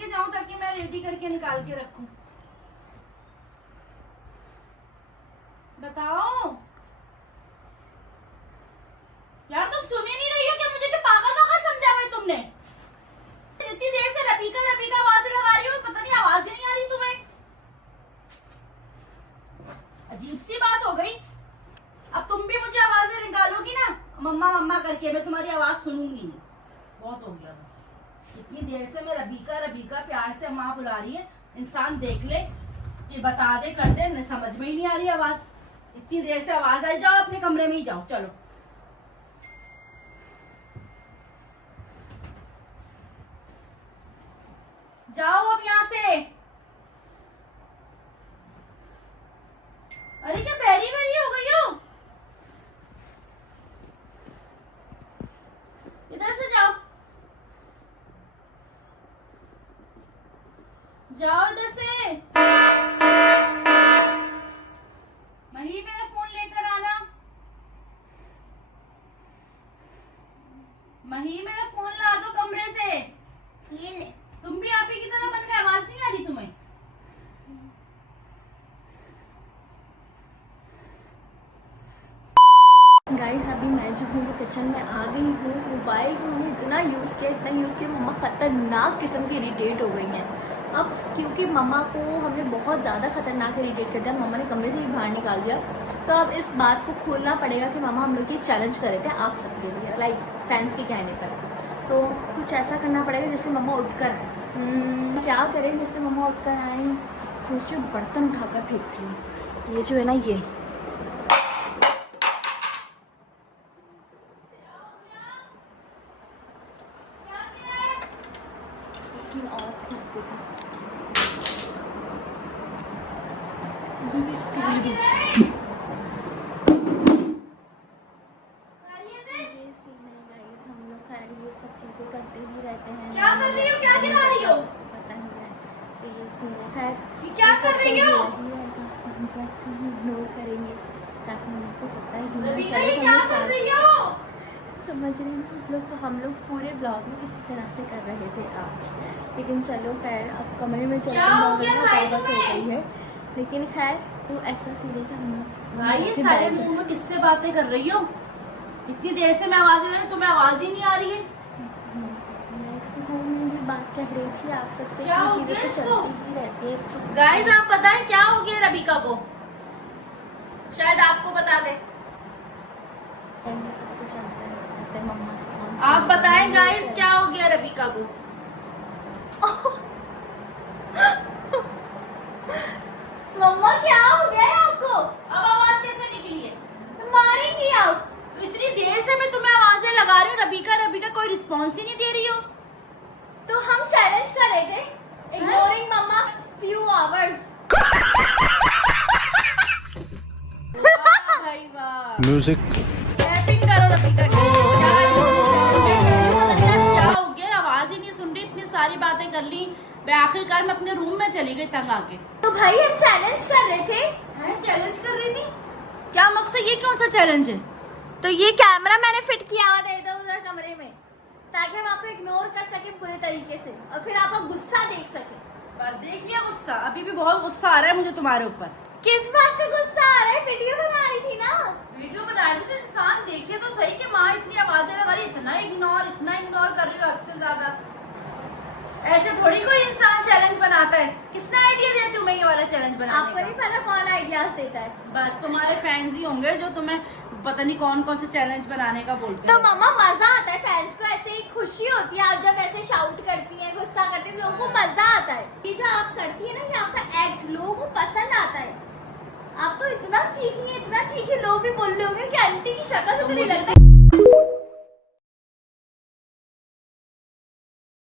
के जाऊं ताकि मैं रेडी करके निकाल के रखूं। बताओ यार, तुम सुन ही नहीं रही हो क्या? मुझे क्या पागल वागल समझा हुआ है तुमने? इतनी देर से रबीका रबीका आवाजें लगा रही हो, पता नहीं आवाज ही नहीं आ रही तुम्हें। अजीब सी बात हो गई। अब तुम भी मुझे आवाजें निकालोगी ना मम्मा मम्मा करके, मैं तुम्हारी आवाज सुनूंगी नहीं। बहुत हो गया बस। इतनी देर से मैं रबीका रबीका प्यार से माँ बुला रही है, इंसान देख ले कि बता दे कर दे, समझ में ही नहीं आ रही आवाज। इतनी देर से आवाज आई, जाओ अपने कमरे में ही जाओ, चलो। जाओ अब यहाँ से। अरे क्या बहरी बहरी हो गई हो? इधर से जाओ, जाओ इधर से। मही मेरा फोन लेकर आना। मही मेरा फोन ला दो कमरे से। ये ले। तुम भी आप ही की तरह बन गए, आवाज नहीं आ रही तुम्हें? गाइस अभी मैं जो हूँ वो किचन में आ गई हूँ। मोबाइल तो मैंने इतना यूज़ किया मम्मा ख़तरनाक किस्म की इरिटेट हो गई हैं। अब क्योंकि मम्मा को हमने बहुत ज़्यादा ख़तरनाक इरिटेट कर दिया, मम्मा ने कमरे से ही बाहर निकाल दिया, तो अब इस बात को खोलना पड़ेगा कि मम्मा हम लोग ये चैलेंज कर रहे थे आप सबके लिए, लाइक फैंस के कहने पर। तो कुछ ऐसा करना पड़ेगा जिससे मम्मा उठकर क्या करें, जिससे मम्मा उठकर आए। सोच रही बर्तन उठाकर फेंकती हूँ। ये जो है ना, ये ये सब चीजें करते ही रहते हैं। क्या कर रही हो? क्या गिरा रही हो? पता ही है। तो ये सीन है। खैर ये क्या कर रही हो? हम कैसे ही इग्नोर करेंगे ताकि उनको पता ही नहीं रबीका, ये क्या कर रही हो? समझ रहे हैं हम लोग पूरे ब्लॉग में इसी तरह से कर रहे थे आज। लेकिन चलो खैर, अब कमरे में चलते हो गई है। लेकिन खैर तो ऐसा सीधे का हम भाई ये सारे मुंह में किससे बातें कर रही हो? इतनी देर से मैं आवाज दे रही हूँ, तुम्हें आवाज ही नहीं आ रही है। मैं बात कह रही थी आप सबसे, क्या हो चीजें गया तो इसको? चलती ही रहती है। गाइस आप बताएं क्या हो गया रबीका को? शायद आपको बता दे। सब तो चलता है मम्मा। आप बताएं गाइस क्या हो गया रबीका को? मम्मा क्या हो गया है आपको? अब आवाज कैसे निकली है? मारेंगी आप? इतनी देर से मैं तुम्हें आवाजें लगा रही हूँ, रबीका रबीका कोई रिस्पॉन्स ही नहीं दे रही हो। तो हम चैलेंज कर रहे थे, इग्नोरिंग मम्मा फ्यू आवर्स। भाई वाह, म्यूजिक क्लैपिंग करो रबीका की। क्या हो गया? आवाज ही नहीं सुन रही, इतनी सारी बातें कर ली, मैं आखिरकार मैं अपने रूम में चली गई तंग आके। तो भाई हम चैलेंज कर रहे थे। चैलेंज कर रही थी? क्या मकसद? ये कौन सा चैलेंज है? तो ये कैमरा मैंने फिट किया हुआ था इधर उधर कमरे में, ताकि हम आपको इग्नोर कर सके पूरे तरीके से और फिर आपका गुस्सा देख सके। बस देख लिया गुस्सा? अभी भी बहुत गुस्सा आ रहा है मुझे तुम्हारे ऊपर। किस बात का गुस्सा आ रहा है? वीडियो बना रही थी ना। वीडियो बना रही थी, इंसान देखे तो सही कि माँ इतनी आवाजें लगा रही, इतना इग्नोर कर रही हो हद से ज्यादा। ऐसे थोड़ी कोई इंसान चैलेंज बनाता है। किसने आइडिया दिया तुम्हें ये वाला चैलेंज बनाने का? आपको नहीं पता कौन आइडियाज देता है? बस तुम्हारे फैंस ही होंगे जो तुम्हें पता नहीं कौन कौन से चैलेंज बनाने का बोलते हैं। तो मम्मा मजा आता है, फैंस को ऐसे ही खुशी होती है। आप जब ऐसे शाउट करती हैं, गुस्सा करती हैं, लोगों को मजा आता है। ये जो आप करती है ना, ये आपका एक्ट लोगों को पसंद आता है। आप तो इतना चीखी, लोग भी बोल रहे होंगे कि आंटी की शक्ल तो नहीं लगती।